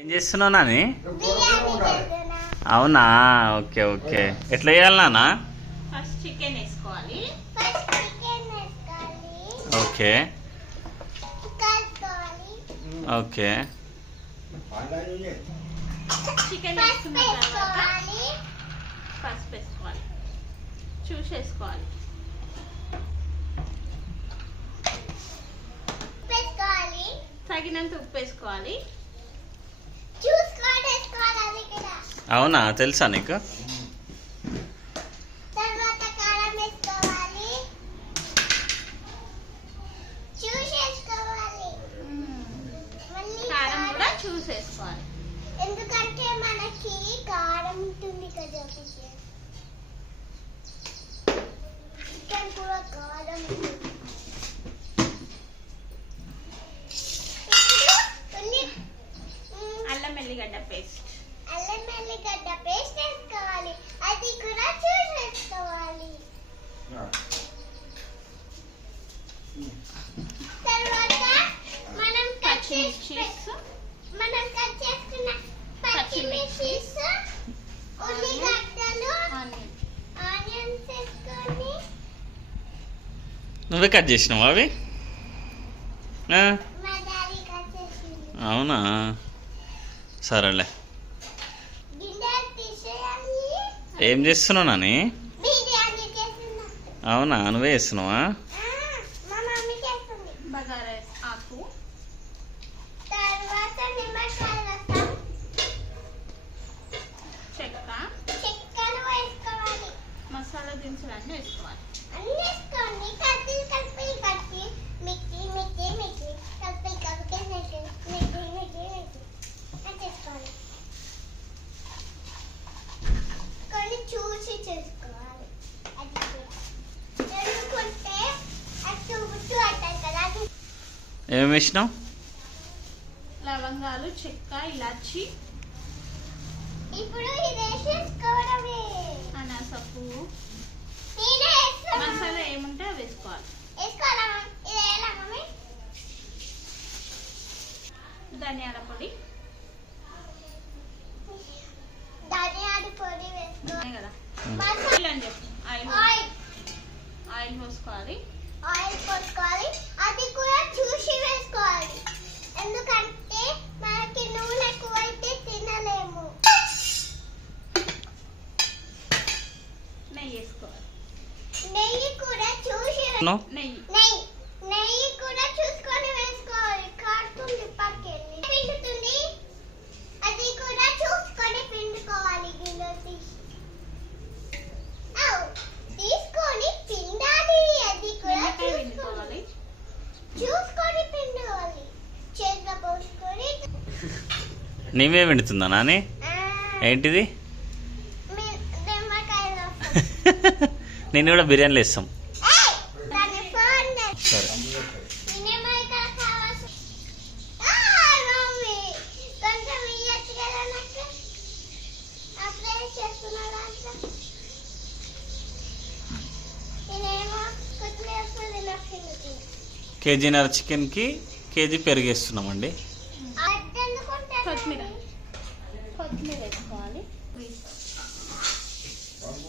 ఏం చేస్తున్నావు నాని? అవునా, ఓకే ఓకే. ఎట్లా చేయాలి నాన్న? ఫస్ట్ చికెన్ వేసుకోవాలి. Okay okay. చికెన్ వేసుకున్న తర్వాత పసుపు వేసుకోవాలి, చూసేసుకోవాలి. తగినంత ఉప్పు వేసుకోవాలి. అవునా, తెలుసా నీకు? కారం కూడా చూసేసుకోవాలి, ఎందుకంటే మనకి కారం ఉంటుంది కదా, చికెన్ కూడా కారం ఉంటుంది. అల్లం ఎల్లిగడ్డ పేస్ట్ వేసుకోవాలి, అది కూడా చూసేసుకోవాలి. తర్వాత మనం కట్ చేసుకున్న పచ్చిమిర్చి, ఉల్లిగడ్డలు, ఆనియన్స్ వేసుకొని. నువ్వే కట్ చేసినావా అవి? మా డాడీ కట్ చేసింది. అవునా, సరేలే. గిన్నెలు తీసేయాలి. ఏం చేస్తున్నావు నాని? బిర్యానీ చేస్తున్నా. అవునా, నువ్వే చేస్తున్నావా? మా మమ్మీ చేస్తుంది. బగారా ఆకు, తర్వాత నిమ్మకాయ రసం, చెక్కలు వేసుకోవాలి. మసాలా దినుసులు అన్నీ వేసుకోవాలి. అన్నీ వేసుకొని కలిపి మిక్సీ కలిపి చేసుకోవాలి. కొన్ని చూసి చేసుకోవాలి. అది ఎందుకుంటే అటు అంటారు కదా. ఏమేమి వేసినావు? లవంగాలు, చెక్క, ఇలాచి, ఇప్పుడు ఇది వేసేసుకోవడమే. అనాస పువ్వు, నేనే వేస్తున్నా. మసాలా ఏముంటే అవి వేసుకోవాలి. వేసుకోవాలా? ఇది వేయాలా మమ్మీ? ధనియాల పొడి, ధనియాల పొడి వేసుకోవాలి కదా. మసాలా ఆయిల్ అని చెప్పు. ఆయిల్ పోసుకోవాలి. ఆయిల్ పోసుకోవాలి, అది కూడా చూసి వేసుకోవాలి. ఎందుకంటే మనకి నూనె ఎక్కువైతే తినలేము. నెయ్యి వేసుకోవాలి. నెయ్యి కూడా చూసి నెయ్యి కూడా చూసుకొని వేసుకోవాలి. కాడుతుంది పక్కని పిండుతుంది, అది కూడా చూసుకొని పిండుకోవాలి. గిన్నె తీసుకొని పిండాలి, అది కూడా నిమ్మకాయ పిండుకోవాలి. చూసుకొని పిండుకోవాలి. చేతిలో పోసుకొని. నీవే విండుతుందా నాని? ఏంటిది? నిమ్మకాయలో నేను కూడా బిర్యానీలు ఇస్తాం. సరే. కేజీన్నర చికెన్కి కేజీ పెరిగేస్తున్నామండి. కొత్తిమీర వేసుకోవాలి.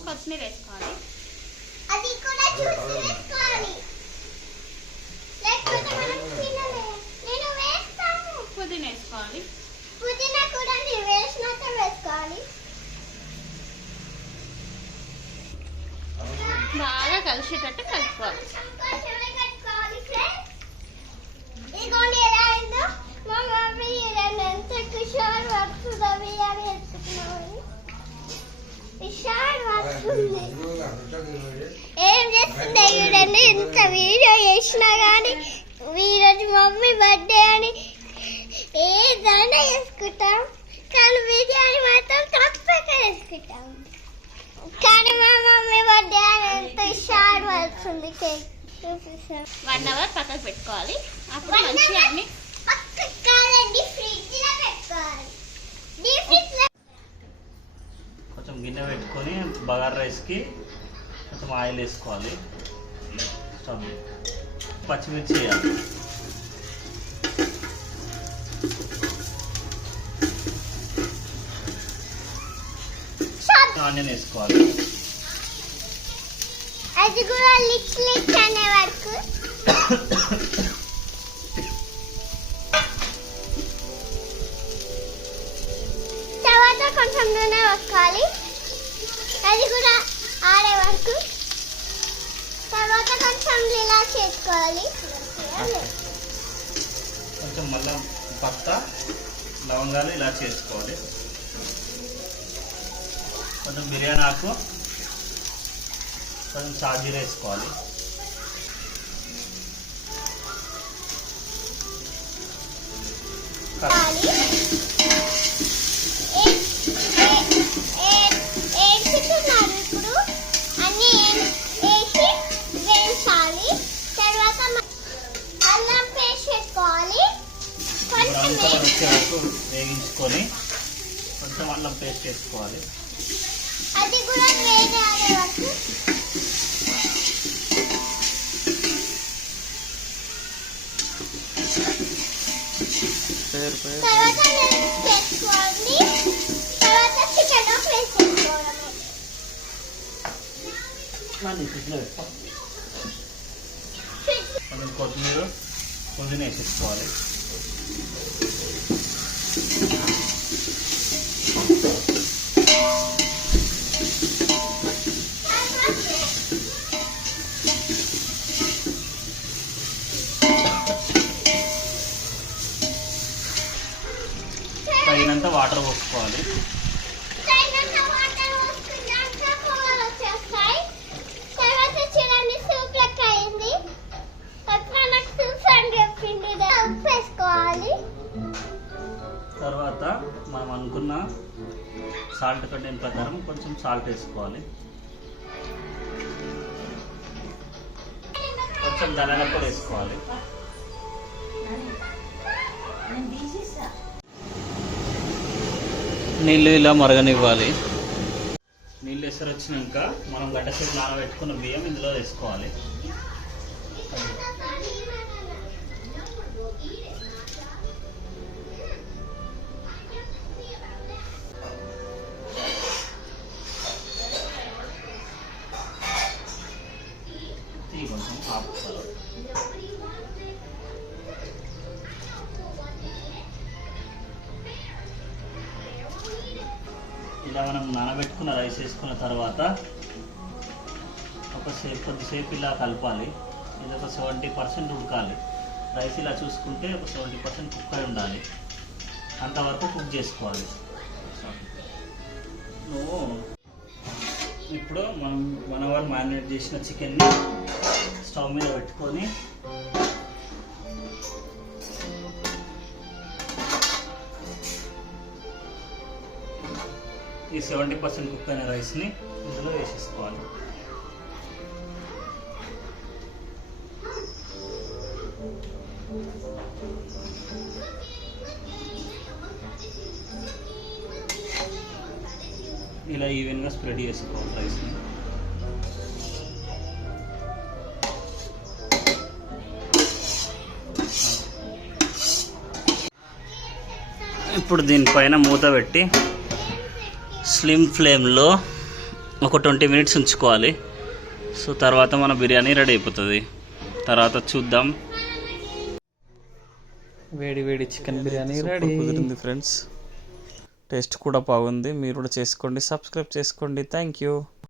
కొత్తిమీర వేసుకోవాలి. అది కూడా చూసి వేసుకోవాలి, లేకపోతే మనం తినలేము. నేను వేస్తాను. పుదీనా వేసుకోవాలి. పుదీనా కూడా నేను వేసినాక వేసుకోవాలి. బాగా కలిసేటట్టు కలుపుకోవాలి. ఇదిగోండి ఎలా అయిందో. మా మమ్మీ ఎంత కుషార్ వస్తుందో బిర్యానీ వేసుకున్నామని. కుషార్ వస్తుంది. ఏం చేస్తుందో చూడండి. ఇంత వీడియో చేసినా కానీ ఈరోజు మమ్మీ బర్త్డే అని ఏదైనా వేసుకుంటాం, కానీ బిర్యానీ మాత్రం తప్పక వేసుకుంటాం. కానీ మా మమ్మీ బర్త్డే అని ఎంత షార్ వస్తుంది. కేక్ 1 అవర్ పక్కకు పెట్టుకోవాలి. అప్పుడు మంచిగా అన్ని కొంచెం గిన్నె పెట్టుకొని బగారా రైస్కి కొంచెం ఆయిల్ వేసుకోవాలి. స్టవ్ పచ్చిమిర్చి వేయాలి. ఆనియన్ వేసుకోవాలి. అది కూడా లిక్ అనే వరకు తర్వాత కొంచెం నూనె వేసుకోవాలి. అది కూడా ఆడే వరకు. తర్వాత కొంచెం ఇలా చేసుకోవాలి. కొంచెం మళ్ళీ పత్తా లవంగాలు ఇలా చేసుకోవాలి. కొంచెం బిర్యానీ ఆకు, కొంచెం సాజీర వేసుకోవాలి. ఇప్పుడు అన్ని వేసి వేయించాలి. తర్వాత అల్లం పేస్ట్ వేసుకోవాలి. బ్రౌన్ కలర్ వచ్చే వరకు వేగించుకొని కొంచెం అల్లం పేస్ట్ వేసుకోవాలి. అది కూడా వేడి ఆడే వరకు. తర్వాత చేసుకోండి. తర్వాత చికెన్ వేసుకోవడమే. కొంచెం కొత్తిమీర, పుదీనా వేసేసుకోవాలి. తగినంత వాటర్ పోసుకోవాలి. తర్వాత మనం అనుకున్న సాల్ట్ కంటెంట్ ప్రకారం కొంచెం సాల్ట్ వేసుకోవాలి. కొంచెం ధనియాల పొడి వేసుకోవాలి. నీళ్ళు ఇలా మరగనివ్వాలి. నీళ్ళు ఎసరు వచ్చినాక మనం గంట సేపు నానబెట్టుకున్న బియ్యం ఇందులో వేసుకోవాలి. కొంచెం ఆపుకోవాలి. ఇలా మనం నానబెట్టుకున్న రైస్ వేసుకున్న తర్వాత కొద్దిసేపు ఇలా కలపాలి. ఇది ఒక 70% ఉడకాలి. రైస్ ఇలా చూసుకుంటే ఒక 70% కుక్ అయి ఉండాలి. అంతవరకు కుక్ చేసుకోవాలి. ఇప్పుడు మనం 1 అవర్ మ్యారినేట్ చేసిన చికెన్ని స్టవ్ మీద పెట్టుకొని ఈ 70% కుక్ అయిన రైస్ని ఇందులో వేసేసుకోవాలి. ఇలా ఈవెన్గా స్ప్రెడ్ చేసుకోవాలి రైస్ని. ఇప్పుడు దీనిపైన మూత పెట్టి స్లిమ్ ఫ్లేమ్లో ఒక 20 మినిట్స్ ఉంచుకోవాలి. సో తర్వాత మన బిర్యానీ రెడీ అయిపోతుంది. తర్వాత చూద్దాం. వేడి వేడి చికెన్ బిర్యానీ రెడీ కుదిరింది ఫ్రెండ్స్. టేస్ట్ కూడా బాగుంది. మీరు కూడా చేసుకోండి, సబ్స్క్రైబ్ చేసుకోండి. Thank you.